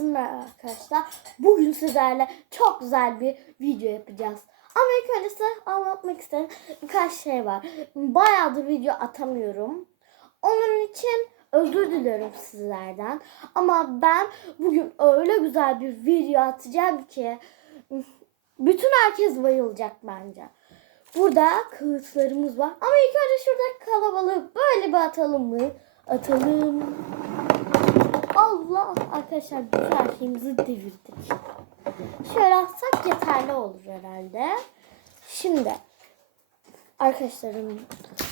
Merhaba arkadaşlar. Bugün sizlerle çok güzel bir video yapacağız. Ama ilk önce size anlatmak istediğim birkaç şey var. Bayağıdır video atamıyorum. Onun için özür diliyorum sizlerden. Ama ben bugün öyle güzel bir video atacağım ki bütün herkes bayılacak bence. Burada kağıtlarımız var. Ama ilk önce şurada kalabalığı böyle bir atalım mı? Atalım. Allah arkadaşlar bütün her şeyimizi devirdik. Şöyle atsak yeterli olur herhalde. Şimdi arkadaşlarım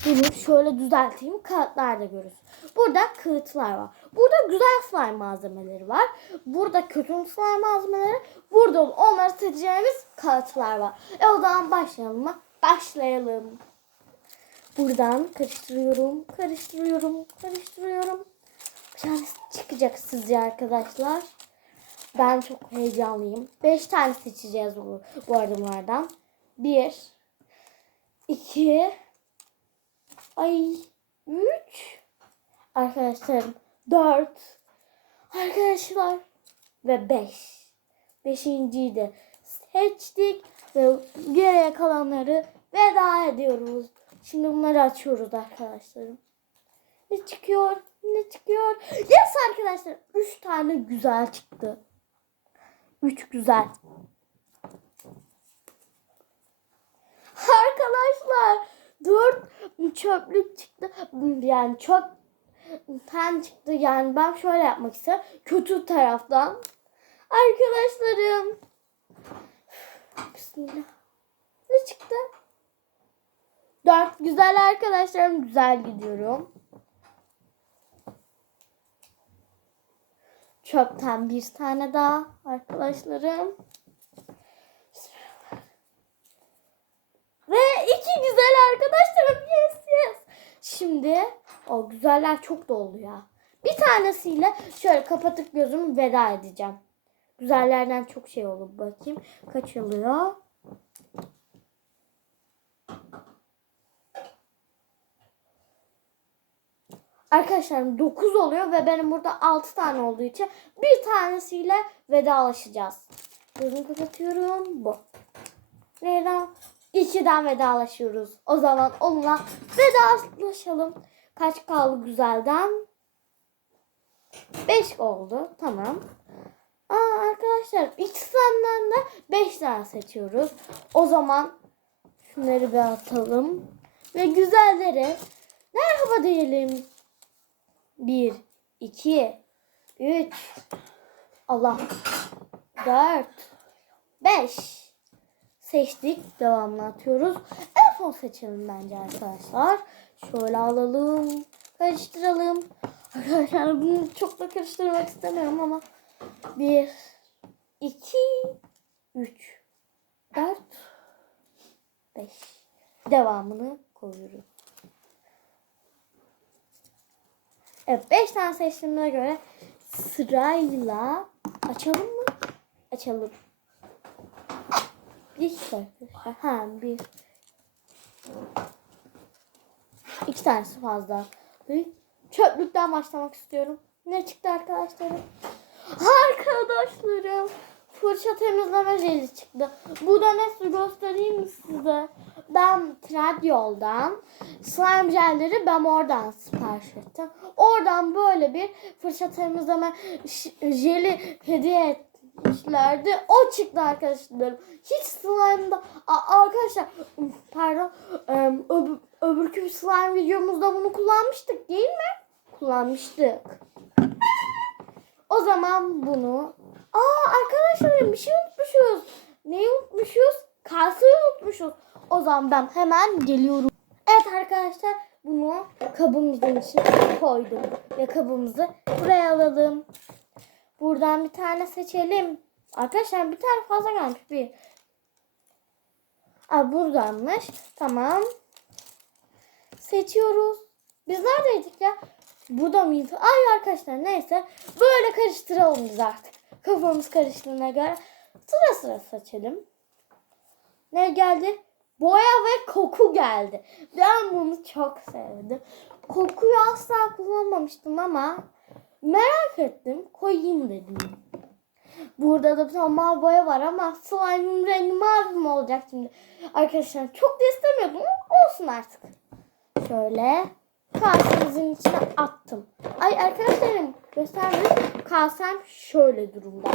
bunu şöyle düzelteyim kağıtlarda görürüz. Burada kağıtlar var. Burada güzel slime malzemeleri var. Burada kötü slime malzemeleri. Burada onları seçeceğimiz kağıtlar var. E o zaman başlayalım mı? Başlayalım. Buradan karıştırıyorum, karıştırıyorum, karıştırıyorum. Tanesi çıkacak sizce arkadaşlar. Ben çok heyecanlıyım. 5 tane seçeceğiz bu, bu adımlardan. 1 2 Ay 3 Arkadaşlarım 4 Arkadaşlar ve 5 Beşinciyi de seçtik ve geriye kalanları veda ediyoruz. Şimdi bunları açıyoruz arkadaşlarım. Ne çıkıyor? Ne çıkıyor? Yes arkadaşlar. Üç tane güzel çıktı. Üç güzel. Arkadaşlar dört çöplük çıktı. Yani çöp ten çıktı. Yani ben şöyle yapmak istiyorum. Kötü taraftan. Arkadaşlarım. Bismillah. Ne çıktı? Dört güzel arkadaşlarım. Güzel gidiyorum. Çöpten bir tane daha arkadaşlarım. Ve iki güzel arkadaşlarım. Yes yes. Şimdi o güzeller çok dolu ya. Bir tanesiyle şöyle kapatıp gözümü veda edeceğim. Güzellerden çok şey olur. Bakayım kaç oluyor. Arkadaşlar 9 oluyor ve benim burada 6 tane olduğu için bir tanesiyle vedalaşacağız. Gözümü kapatıyorum. Bu. Neden? İkiden vedalaşıyoruz. O zaman onunla vedalaşalım. Kaç kaldı güzelden? 5 oldu. Tamam. Aa, arkadaşlar ikisinden de 5 tane seçiyoruz. O zaman şunları bir atalım. Ve güzelleri merhaba diyelim. 1, 2, 3, Allah, 4, 5 seçtik. Devamını atıyoruz. En son seçelim bence arkadaşlar. Şöyle alalım. Karıştıralım. Arkadaşlar bunu çok da karıştırmak istemiyorum ama 1, 2, 3, 4, 5 devamını koyuyoruz. Evet 5 tane seçtiğime göre sırayla açalım mı? Açalım. Bir şey arkadaşlar. Ha bir. İki tanesi fazla. Çöplükten başlamak istiyorum. Ne çıktı arkadaşlarım? Arkadaşlarım. Fırça temizleme jeli çıktı. Bu da nasıl göstereyim mi size? Ben Trendyol'dan slime jelleri ben oradan sipariş ettim. Oradan böyle bir fırça temizleme jeli hediye etmişlerdi. O çıktı arkadaşlarım. Hiç slime'da arkadaşlar pardon öbür, öbürkü slime videomuzda bunu kullanmıştık değil mi? Kullanmıştık. O zaman bunu Aa arkadaşlar bir şey unutmuşuz. Neyi unutmuşuz? Kasayı unutmuşuz. O zaman ben hemen geliyorum. Evet arkadaşlar bunu kabımızın içine koydum. Ve kabımızı buraya alalım. Buradan bir tane seçelim. Arkadaşlar bir tane fazla gelmiş. Bir. Aa buradanmış. Tamam. Seçiyoruz. Biz neredeydik ya? Burada mıydı? Ay arkadaşlar neyse. Böyle karıştıralım biz artık. Kafamız karıştığına göre sıra sıra seçelim. Ne geldi? Boya ve koku geldi. Ben bunu çok sevdim. Kokuyu asla kullanmamıştım ama merak ettim. Koyayım dedim. Burada da bir tane mavi boya var ama slime'ın rengi mavi mi olacak şimdi? Arkadaşlar çok da istemiyordum ama olsun artık. Şöyle kasemizin içine attım. Ay arkadaşlarım göstermedim. Kasem şöyle durumda.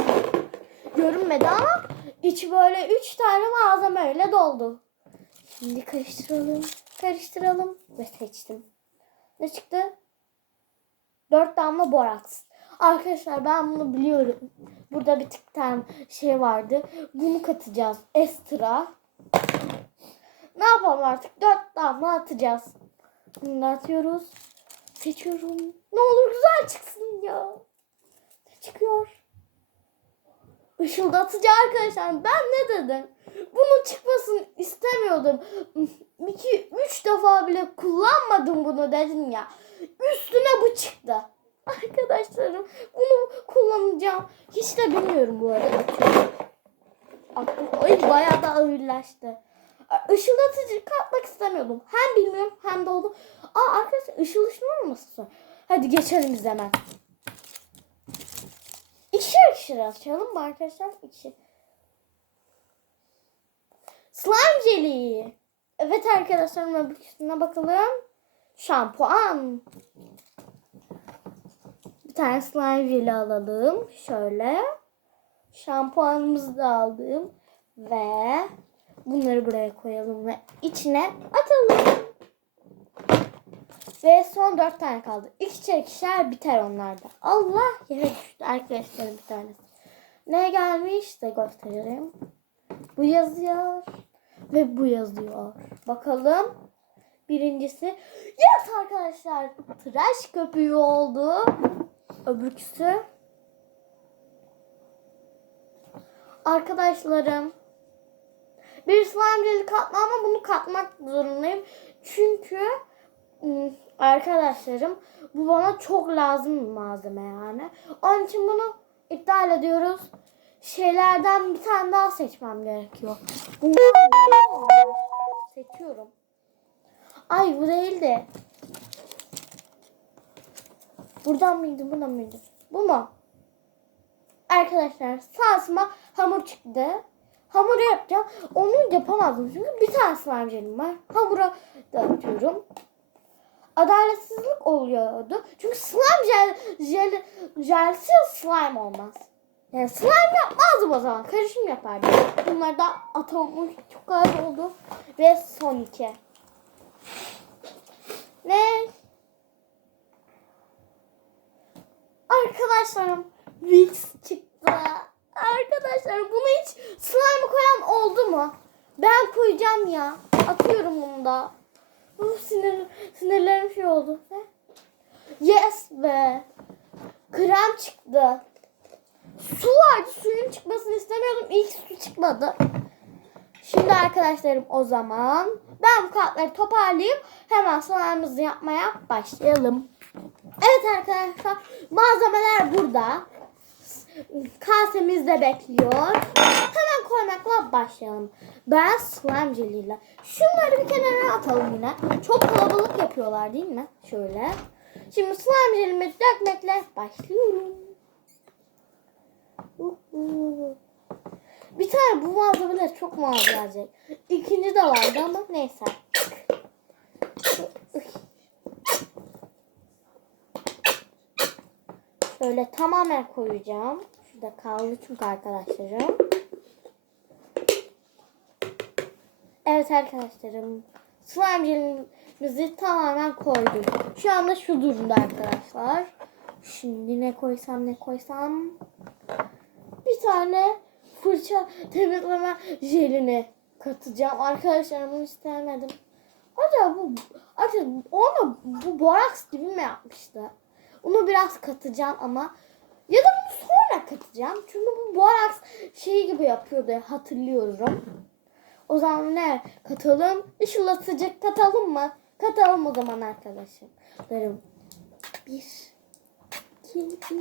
Görünmedi ama içi böyle üç tane malzemeyle doldu. Şimdi karıştıralım. Karıştıralım. Ve seçtim. Ne çıktı? Dört damla boraks. Arkadaşlar ben bunu biliyorum. Burada bir tık tane şey vardı. Bunu katacağız. Ekstra. Ne yapalım artık? Dört damla atacağız. Bunu atıyoruz. Seçiyorum. Ne olur güzel çıksın ya. Ne çıkıyor? Işıldatıcı arkadaşlar. Ben ne dedim? Bunun çıkmasını istemiyordum. İki, üç defa bile kullanmadım bunu dedim ya. Üstüne bu çıktı. Arkadaşlarım bunu kullanacağım. Hiç de bilmiyorum bu arada. Aklım ay bayağı da ağırlaştı. Işıldatıcı katmak istemiyordum. Hem bilmiyorum hem de oldu. Aa arkadaşlar ışıl ışıl olmasın. Hadi geçelim biz hemen. İkişer açalım mı arkadaşlar? İkişer. Slime jelly. Evet arkadaşlar öbür üstüne bakalım. Şampuan. Bir tane slime jelly alalım. Şöyle. Şampuanımızı da aldım. Ve bunları buraya koyalım ve içine atalım. Ve son dört tane kaldı. İkişer ikişer biter onlarda. Allah yere düştü arkadaşlarım bir tanesi. Ne gelmiş de gösterelim. Bu yazıyor ve bu yazıyor. Bakalım. Birincisi yes arkadaşlar tıraş köpüğü oldu. Öbürküsü arkadaşlarım bir slime jeli katma ama bunu katmak zorundayım. Çünkü ım, arkadaşlarım bu bana çok lazım bir malzeme yani. Onun için bunu iptal ediyoruz. Şeylerden bir tane daha seçmem gerekiyor. Bundan seçiyorum. Ay bu değildi. Buradan mıydı, buradan mıydı? Bu mu? Arkadaşlar sağsıma hamur çıktı. Hamuru yapacağım. Onu yapamazdım çünkü bir tane slime var. Hamura da atıyorum. Adaletsizlik oluyordu. Çünkü slime jel, jel, jelsiz slime olmaz. Yani slime yapmazdım o zaman. Karışım yapardım. Bunları da atamamış çok az oldu. Ve son iki. Ne? Arkadaşlarım Wix çıktı. Arkadaşlar bunu hiç slime koyan oldu mu? Ben koyacağım ya. Atıyorum bunu da. Uf, sinir, sinirlerim şey oldu. Yes be. Krem çıktı. Su vardı. Suyun çıkmasını istemiyordum. İlk su çıkmadı. Şimdi arkadaşlarım o zaman ben bu kartları toparlayıp hemen slime'ımızı yapmaya başlayalım. Evet arkadaşlar malzemeler burada. Kasemiz de bekliyor. Hemen koymakla başlayalım. Ben slime jeliyle. Şunları bir kenara atalım yine. Çok kalabalık yapıyorlar değil mi? Şöyle. Şimdi slime jelimi dökmekle başlıyorum. Bir tane bu malzemeler çok mavi gelecek. İkinci de vardı ama neyse. Şöyle tamamen koyacağım. Şurada kaldı çünkü arkadaşlarım. Evet arkadaşlarım. Slime jelimizi tamamen koydum. Şu anda şu durumda arkadaşlar. Şimdi ne koysam ne koysam. Bir tane fırça temizleme jelini katacağım. Arkadaşlar bunu istemedim. Acaba bu acaba onu bu boraks gibi mi yapmıştı? Onu biraz katacağım ama ya da bunu sonra katacağım. Çünkü bu boraks şey gibi yapıyordu hatırlıyorum. O zaman ne katalım? Işılatıcı katalım mı? Katalım o zaman arkadaşlarım. Bir, iki, üç,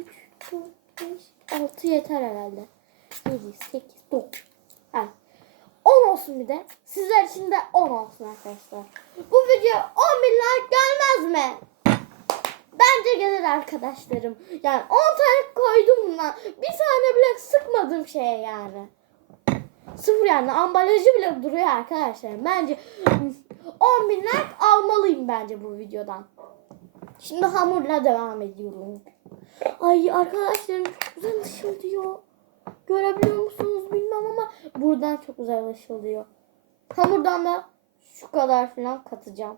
dört, beş, altı yeter herhalde. Yedi, sekiz, dokuz. Ha. 10 olsun bir de. Sizler için de 10 olsun arkadaşlar. Bu video 10 bin like gelmez mi? Bence gelir arkadaşlarım. Yani 10 tane koydum buna. Bir tane bile sıkmadım. şeye yani. Sıfır yani ambalajı bile duruyor arkadaşlar. Bence 10 bin like almalıyım bence bu videodan. Şimdi hamurla devam ediyorum. Ay arkadaşlarım çok güzel ışıldıyor. Görebiliyor musunuz bilmem ama buradan çok güzel ışıldıyor. Hamurdan da şu kadar falan katacağım.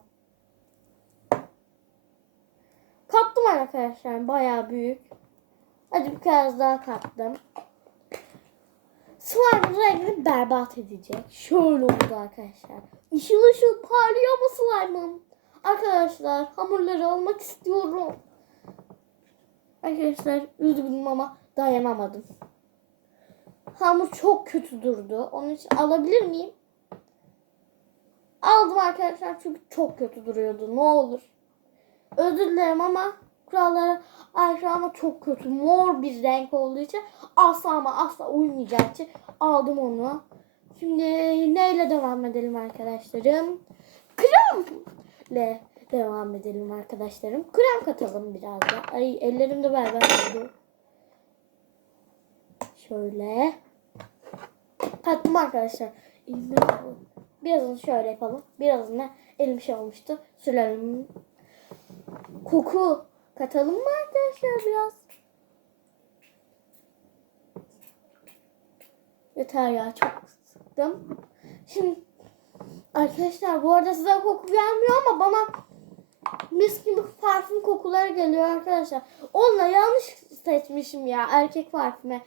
Kattım arkadaşlar bayağı büyük. Hadi bir kez daha kattım. Slime'ın rengini berbat edecek. Şöyle oldu arkadaşlar. Işıl ışıl parlıyor mu slime'ım? Arkadaşlar hamurları almak istiyorum. Arkadaşlar üzgünüm ama dayanamadım. Hamur çok kötü durdu. Onun için alabilir miyim? Aldım arkadaşlar çünkü çok kötü duruyordu. Ne olur. Özür dilerim ama kurallara aykırı ama çok kötü. Mor bir renk olduğu için asla ama asla uymayacağı için aldım onu. Şimdi neyle devam edelim arkadaşlarım? Kremle devam edelim arkadaşlarım. Krem katalım biraz da. Ay ellerim de berbat oldu. Şöyle. Kattım arkadaşlar. Birazını şöyle yapalım. Birazını elim şey olmuştu. Sürelim. Koku katalım mı arkadaşlar biraz? Yeter ya çok sıktım. Şimdi arkadaşlar bu arada size koku gelmiyor ama bana mis gibi parfüm kokuları geliyor arkadaşlar. Onunla yanlış seçmişim ya erkek parfümü.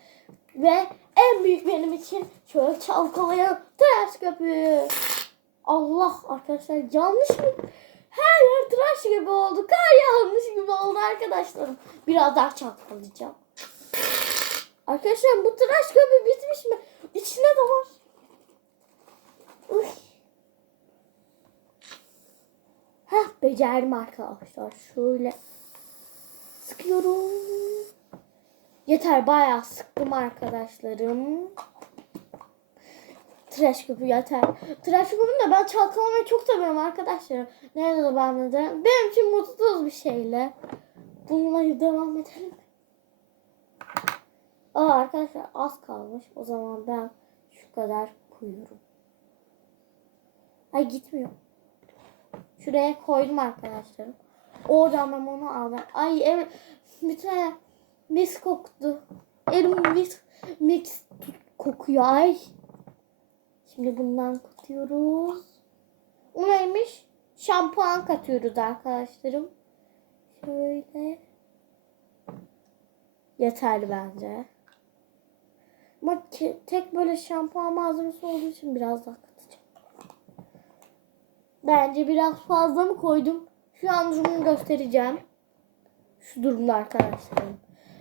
Ve en büyük benim için şöyle çalkalayan tıraş köpüğü. Allah arkadaşlar yanlış mı? Her yer tıraş gibi oldu. Kar yağmış gibi oldu arkadaşlarım. Biraz daha çalkalayacağım. Arkadaşlar bu tıraş köpüğü bitmiş mi? İçine de var. Uy. Heh becerdim arkadaşlar. Şöyle sıkıyorum. Yeter bayağı sıktım arkadaşlarım. Tıraş köpüğü yeter. Tıraş köpüğünü de ben çalkalamayı çok seviyorum arkadaşlarım. Nerede de ben de. Benim için mutsuz bir şeyle. Bununla devam edelim. Aa arkadaşlar az kalmış. O zaman ben şu kadar koyuyorum. Ay gitmiyor. Şuraya koydum arkadaşlarım. Oradan ben onu aldım. Ay evet. Tane mis koktu. Elim mis, mix kokuyor. Ay. Şimdi bundan katıyoruz. O neymiş? Şampuan katıyoruz arkadaşlarım. Şöyle. Yeterli bence. Ama tek böyle şampuan malzemesi olduğu için biraz daha katacağım. Bence biraz fazla mı koydum? Şu an durumunu göstereceğim. Şu durumda arkadaşlarım.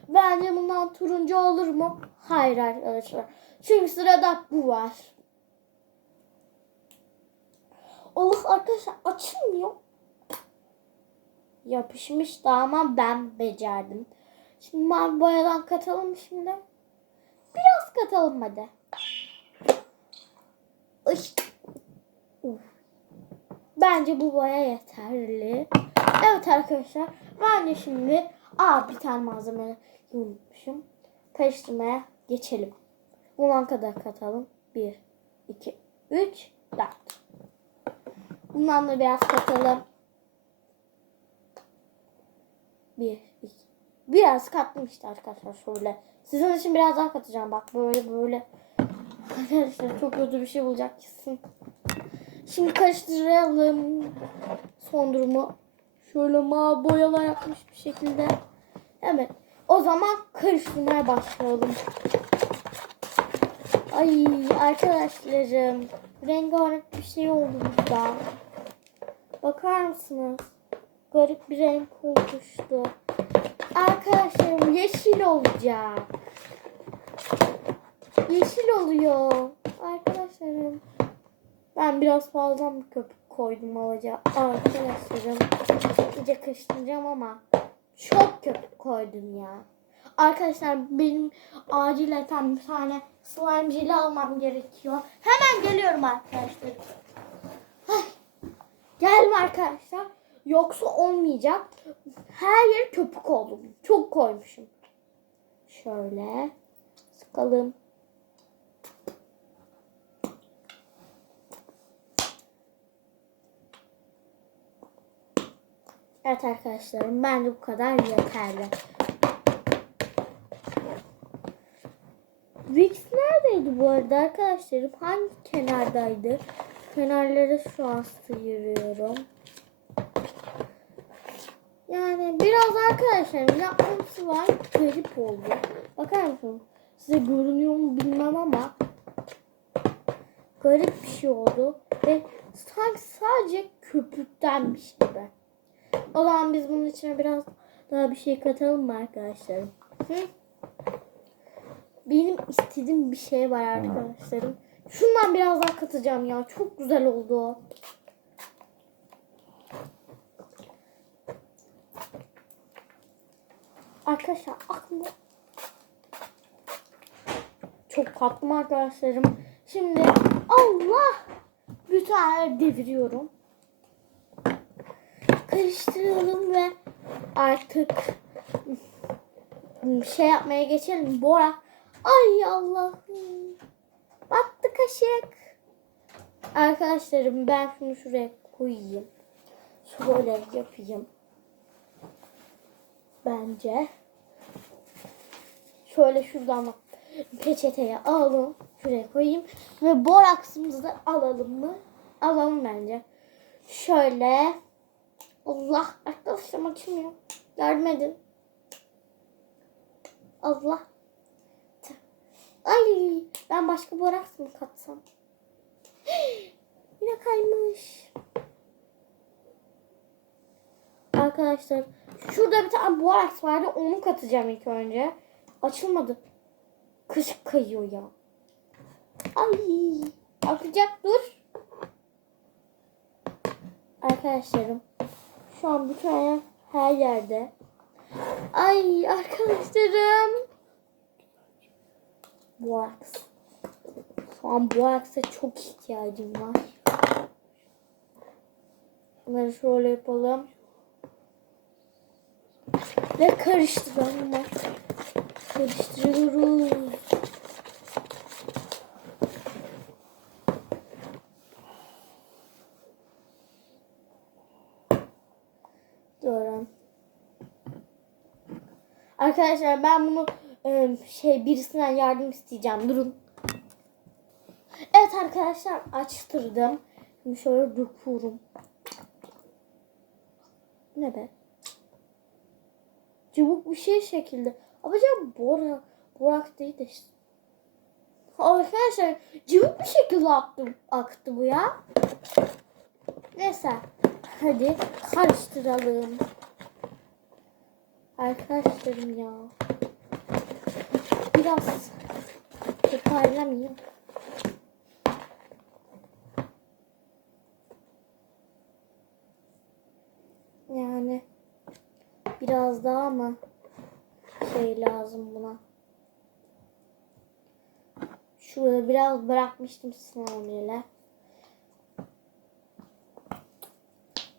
Bence bundan turuncu olur mu? Hayır arkadaşlar. Çünkü sırada bu var. Allah arkadaşlar açılmıyor. Yapışmış da ama ben becerdim. Şimdi mavi boyadan katalım şimdi. Biraz katalım hadi. Bence bu boya yeterli. Evet arkadaşlar. Ben de şimdi aa bir tane malzeme unutmuşum. Karıştırmaya geçelim. Bundan kadar katalım. 1, 2, 3, 4. Bundan da biraz katalım. 1, 2. Biraz kattım işte arkadaşlar şöyle. Sizin için biraz daha katacağım. Bak böyle böyle. Arkadaşlar çok kötü bir şey bulacak kesin. Şimdi karıştıralım. Son durumu şöyle mavi boyalar yapmış bir şekilde. Evet. O zaman karıştırmaya başlayalım. Ay arkadaşlarım. Rengarenk bir şey oldu burada. Bakar mısınız? Garip bir renk oluştu. Arkadaşlarım yeşil olacak. Yeşil oluyor. Arkadaşlarım. Ben biraz fazla bir köpük koydum alaca. Arkadaşlarım. İyice karıştıracağım ama çok köpük koydum ya. Arkadaşlar benim acilen tam bir tane slime jeli almam gerekiyor. Hemen geliyorum arkadaşlar. Gel arkadaşlar. Yoksa olmayacak. Her yer köpük oldu. Çok koymuşum. Şöyle sıkalım. Evet arkadaşlarım bence bu kadar yeterli. Wix neredeydi bu arada arkadaşlarım? Hangi kenardaydı? Kenarları şu an sıyırıyorum. Yani biraz arkadaşlarım yapması var. Garip oldu. Bakar mısın? Size görünüyor mu bilmem ama garip bir şey oldu. Ve sanki sadece köpüktenmiş gibi. O zaman biz bunun içine biraz daha bir şey katalım mı arkadaşlarım? Hı? Benim istediğim bir şey var arkadaşlarım. Şundan biraz daha katacağım ya. Çok güzel oldu. Arkadaşlar aklıma çok kattım arkadaşlarım. Şimdi Allah bütün deviriyorum. Karıştıralım ve artık şey yapmaya geçelim. Bora. Ay Allah'ım. Battı kaşık. Arkadaşlarım ben şunu şuraya koyayım. Şöyle yapayım. Bence. Şöyle şuradan. Peçeteye alalım. Şuraya koyayım. Ve boraksımızı da alalım mı? Alalım bence. Şöyle. Allah arkadaşlarım açılmıyor. Yardım edin. Allah. Ay ben başka boraks mı katsam? Yine kaymış. Arkadaşlar şurada bir tane boraks vardı onu katacağım ilk önce. Açılmadı. Kaşık kayıyor ya. Ay akacak dur. Arkadaşlarım şu an bütün her yerde. Ay arkadaşlarım. Boraks. Şu an boraksa çok ihtiyacım var. Bunları şöyle yapalım. Ve karıştıralım. Karıştırıyoruz. Doğru. Arkadaşlar ben bunu şey birisinden yardım isteyeceğim. Durun. Evet arkadaşlar açtırdım. Şimdi şöyle döküyorum. Ne be? Çubuk bir şey şekilde. Ama canım Bora, Borak değil de. Arkadaşlar cıvık bir şekilde aktı, aktı bu ya. Neyse. Hadi karıştıralım. Arkadaşlarım ya. Biraz toparlamayayım. Yani biraz daha mı şey lazım buna? Şurada biraz bırakmıştım sinirle.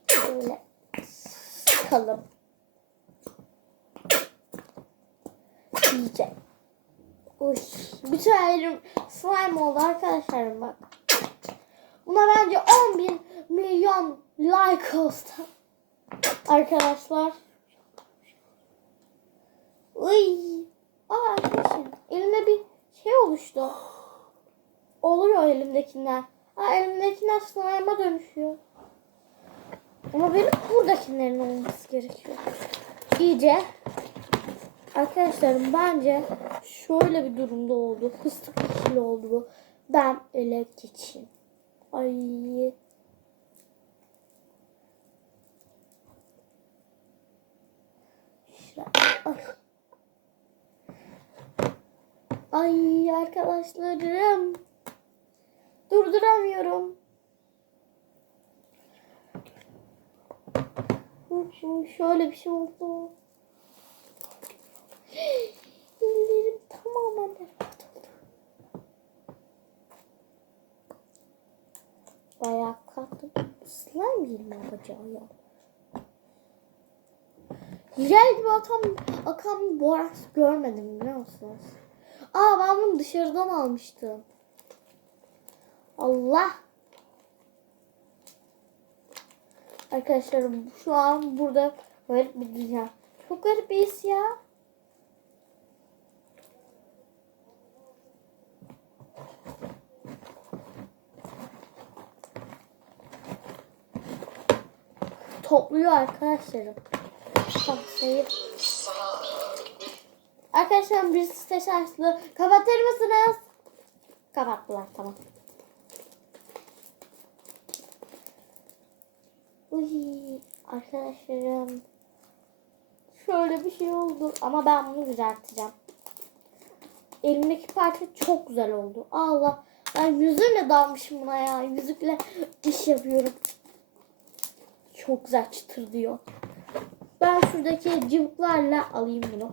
Şöyle sıkalım. İyice. Uy, bütün elim slime oldu arkadaşlarım bak. Buna bence 10 bin milyon like olsun. Arkadaşlar. Uy. Aa arkadaşım elimde bir şey oluştu. Oluyor elimdekiler. Aa elimdekiler slime'a dönüşüyor. Ama benim buradakilerin olması gerekiyor. İyice. Arkadaşlarım bence şöyle bir durumda oldu. Fıstık ikili oldu bu. Ben ele geçeyim. Ay. Ay arkadaşlarım. Durduramıyorum. Şimdi şöyle bir şey oldu. Ellerim tamamen berbat oldu. Bayağı kalktım. Slime mi yapacağı ya? Jel gibi atan, akan boraks görmedim biliyor musunuz? Aa ben bunu dışarıdan almıştım. Allah. Arkadaşlarım şu an burada böyle bir dünya. Çok garip bir his ya. Topluyor arkadaşlarım. Taksiyi. Arkadaşlar birisi site şarjlı. Kapatır mısınız? Kapattılar tamam. Uy, arkadaşlarım. Şöyle bir şey oldu ama ben bunu düzelteceğim. Elimdeki parça çok güzel oldu. Allah ben yüzümle dalmışım buna ya. Yüzükle iş yapıyorum. Çok güzel çıtır diyor. Ben şuradaki cıvıklarla alayım bunu.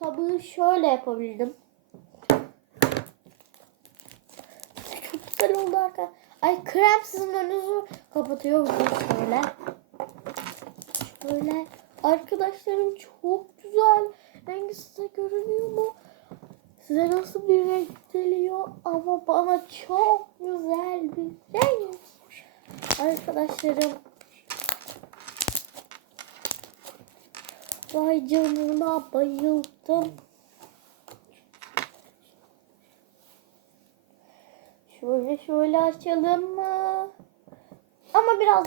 Tabii şöyle yapabildim. Çok güzel oldu arkadaşlar. Ay krem sizin önünüzü kapatıyor şöyle. Şöyle. Arkadaşlarım çok güzel. Rengi size görünüyor mu? Size nasıl bir renk geliyor ama bana çok güzel bir renk. Arkadaşlarım. Vay canına bayıldım. Şöyle şöyle açalım mı? Ama biraz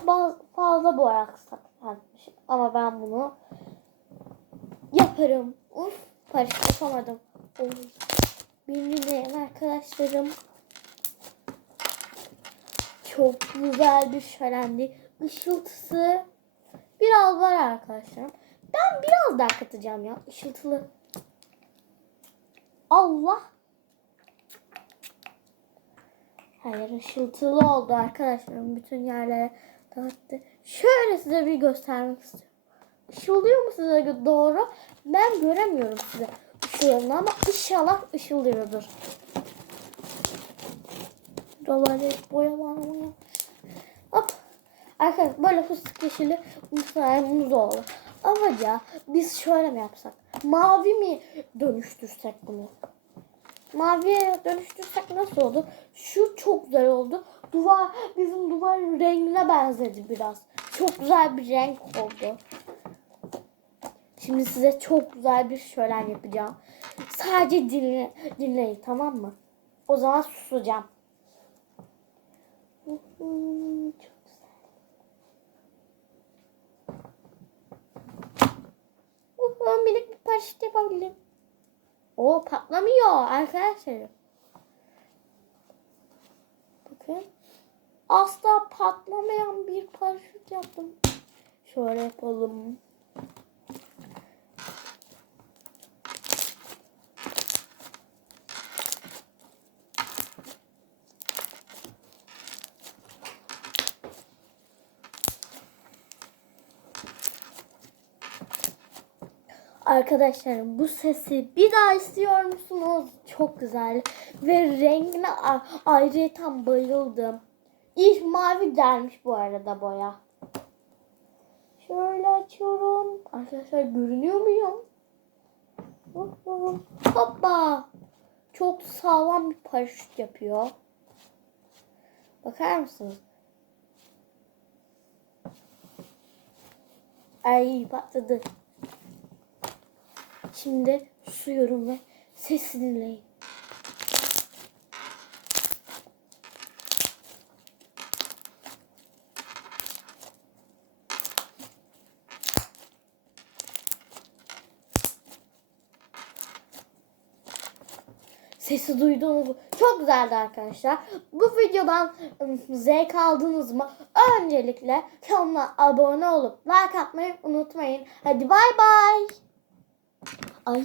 fazla boyak saklanmış. Ama ben bunu yaparım. Uf, paraşüt yapamadım. Bilmiyorum arkadaşlarım. Çok güzel bir şölendi. Işıltısı biraz var arkadaşlarım. Ben biraz daha katacağım ya ışıltılı. Allah. Hayır ışıltılı oldu arkadaşlarım. Bütün yerlere dağıttı. Şöyle size bir göstermek istiyorum. Işıldıyor mu size doğru? Ben göremiyorum size ışığını ama inşallah ışıldıyordur. Boyalar mı? Hop. Arkadaşlar böyle fıstık yeşili muz oldu. Ama ya biz şöyle mi yapsak? Mavi mi dönüştürsek bunu? Maviye dönüştürsek nasıl olur? Şu çok güzel oldu. Duvar bizim duvarın rengine benzedi biraz. Çok güzel bir renk oldu. Şimdi size çok güzel bir şölen yapacağım. Sadece dinle, dinleyin tamam mı? O zaman susacağım. Çok güzel. Uh, minik bir paraşüt yapabilirim. O patlamıyor arkadaşlar. Bakın. Asla patlamayan bir paraşüt yaptım. Şöyle yapalım. Arkadaşlarım bu sesi bir daha istiyor musunuz? Çok güzel. Ve rengine a- ayrıyeten bayıldım. İlk mavi gelmiş bu arada boya. Şöyle açıyorum. Arkadaşlar görünüyor muyum? Hoppa. Çok sağlam bir paraşüt yapıyor. Bakar mısınız? Ay patladı. Şimdi susuyorum ve sesi dinleyin. Sesi duydunuz mu? Çok güzeldi arkadaşlar. Bu videodan ım, zevk aldınız mı? Öncelikle kanalıma abone olup like atmayı unutmayın. Hadi bay bay. Ay